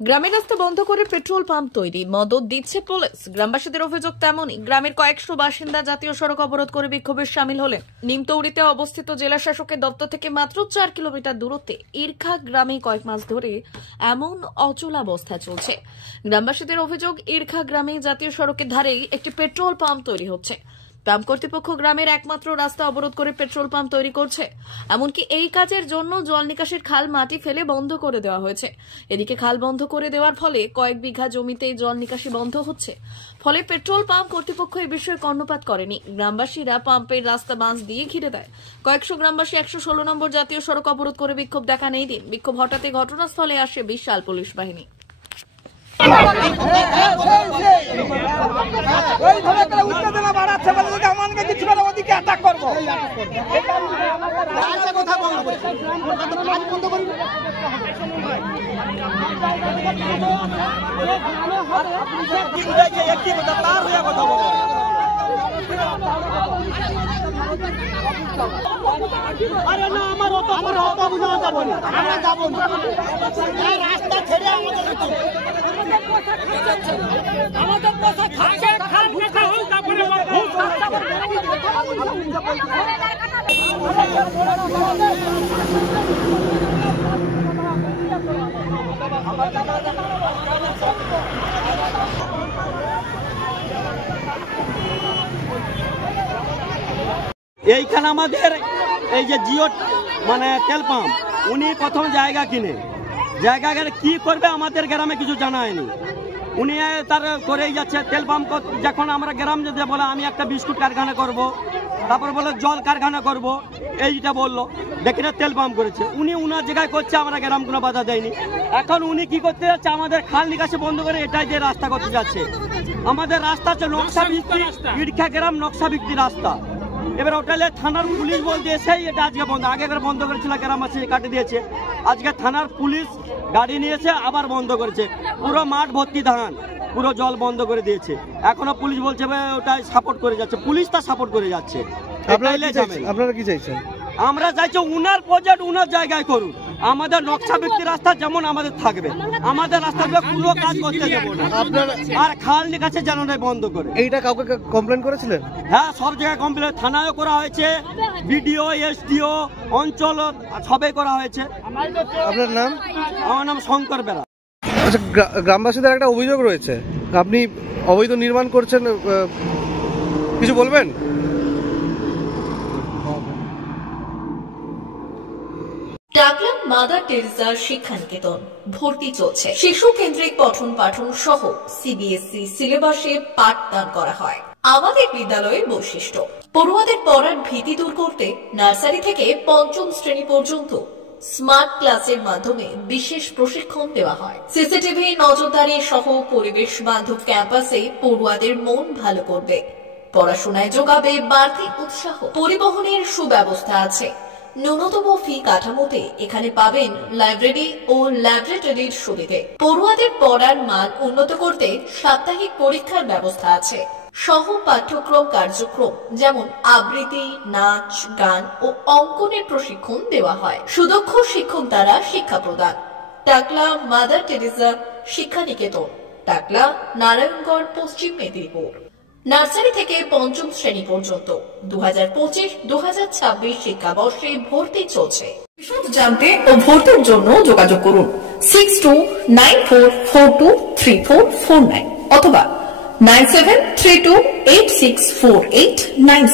গ্রামের রাস্তা বন্ধ করে পেট্রোল পাম্প তৈরি মদত দিচ্ছে পুলিশ। গ্রামবাসীদের অভিযোগ তেমনই। গ্রামের কয়েকশো বাসিন্দা জাতীয় সড়ক অবরোধ করে বিক্ষোভে সামিল হলেন। নিমতৌড়িতে অবস্থিত জেলা শাসকের দপ্তর থেকে মাত্র 4 কিলোমিটার দূরত্বে ইরখা গ্রামে কয়েক মাস ধরে এমন অচলাবস্থা চলছে। গ্রামবাসীদের অভিযোগ, ইরখা গ্রামে জাতীয় সড়কের ধারেই একটি পেট্রোল পাম্প তৈরি হচ্ছে। পাম্প কর্তৃপক্ষ গ্রামের একমাত্র রাস্তা অবরোধ করে পেট্রোল পাম্প তৈরি করছে। এমনকি এই কাজের জন্য জল নিকাশির খাল মাটি ফেলে বন্ধ করে দেওয়া হয়েছে। এদিকে খাল বন্ধ করে দেওয়ার ফলে কয়েক বিঘা জমিতে জল নিকাশি বন্ধ হচ্ছে। ফলে পেট্রোল পাম্প কর্তৃপক্ষ এই বিষয়ে কর্ণপাত করেনি। গ্রামবাসীরা পাম্পের রাস্তা বাঁশ দিয়ে ঘিরে দেয়। কয়েকশো গ্রামবাসী 116 নম্বর জাতীয় সড়ক অবরোধ করে বিক্ষোভ দেখান। এই দিন বিক্ষোভ হঠাৎই ঘটনাস্থলে আসে বিশাল পুলিশ বাহিনী। আরে না, আমার অত বুঝা যাবো না, আমরা যাবো না, রাস্তা ছেড়ে আমাদের পয়সা থাকে, খাল ফেঁকা হোক, তারপরে এইখানে আমাদের এই যে জিও মানে তেল পাম্প, উনি প্রথম জায়গা কিনে কি করবে আমাদের গ্রামে কিছু জানায়নি। উনি তার করেই যাচ্ছে তেল পাম্প। যখন আমরা গ্রাম যদি বলে আমি একটা বিস্কুট কারখানা করব, তারপর বলে জল কারখানা করব, এইটা বললো, দেখি না তেল পাম্প করেছে। উনি উনার জায়গায় করছে, আমরা গ্রাম কোনো বাধা দেয়নি। এখন উনি কি করতে যাচ্ছে, আমাদের খাল নিকাশি বন্ধ করে এটাই যে রাস্তা করতে যাচ্ছে। আমাদের রাস্তা হচ্ছে নকশা ভিত্তি, ইরখা গ্রাম নকশা ভিত্তি রাস্তা। এবার ওটালে থানার পুলিশ বলতে এসেই এটা আজকে বন্ধ, আগে বন্ধ করেছিল, গ্রামবাসী কাটে দিয়েছে। আজকে থানার পুলিশ গাড়ি নিয়েছে, আবার বন্ধ করেছে। পুরো মাঠ ভর্তি ধান, পুরো জল বন্ধ করে দিয়েছে। এখনো পুলিশ বলছে ওটাই সাপোর্ট করে যাচ্ছে, পুলিশ তা সাপোর্ট করে যাচ্ছে। আপনারা কি চাইছেন? আমরা চাইছি উনার প্রজেক্ট উনার জায়গায় করুন। আমাদের নকশা ব্যক্তি রাস্তা যেমন আমাদের থাকবে, আমাদের রাস্তাগুলো কোনো কাজ করতে দেবো না। আর খাল নিকাশি যেন বন্ধ করে। এইটা কাউকে কমপ্লেন করেছিলেন? হ্যাঁ, সব জায়গায় কমপ্লেন, থানায়ও করা হয়েছে, বিডিও, এসডিও, অঞ্চল সবাই করা হয়েছে। আপনার নাম? আমার নাম শঙ্কর বেরা। আচ্ছা, গ্রামবাসীদের একটা অভিযোগ রয়েছে, আপনি অবৈধ নির্মাণ করছেন, কিছু বলবেন? টাকলা মাদার টেরেসা শিক্ষানিকেতন ভর্তি চলছে। শিশু কেন্দ্রিক পঠন পাঠন সহ সিবিএসই সিলেবাসে পাঠদান করা হয়। আমাদের বিদ্যালয়ের বৈশিষ্ট্য, পড়ুয়াদের পড়ার ভীতি দূর করতে নার্সারি থেকে 5ম শ্রেণী পর্যন্ত স্মার্ট ক্লাসের মাধ্যমে বিশেষ প্রশিক্ষণ দেওয়া হয়। সিসিটিভি নজরদারি সহ পরিবেশ বান্ধব ক্যাম্পাসে পড়ুয়াদের মন ভালো করবে, পড়াশোনায় যোগাবে বাড়তি উৎসাহ। পরিবহনের সুব্যবস্থা আছে। ন্যূনতম ফি কাঠামোতে এখানে পাবেন লাইব্রেরি ও ল্যাবরেটরির সুবিধে। পড়ুয়াদের পড়ার মান উন্নত করতে সাপ্তাহিক পরীক্ষার ব্যবস্থা আছে। সহ পাঠ্যক্রম কার্যক্রম যেমন আবৃত্তি, নাচ, গান ও অঙ্কনের প্রশিক্ষণ দেওয়া হয়। সুদক্ষ শিক্ষক দ্বারা শিক্ষা প্রদান। টাকলা মাদার টেরেসা শিক্ষানিকেতন, টাকলা, নারায়ণগড়, পশ্চিম মেদিনীপুর। নার্সারি থেকে 5ম শ্রেণী পর্যন্ত 2025-2026 শিক্ষাবর্ষে ভর্তি চলছে। বিশদ জানতে ও ভর্তির জন্য যোগাযোগ করুন 6294423449 অথবা 9732864896।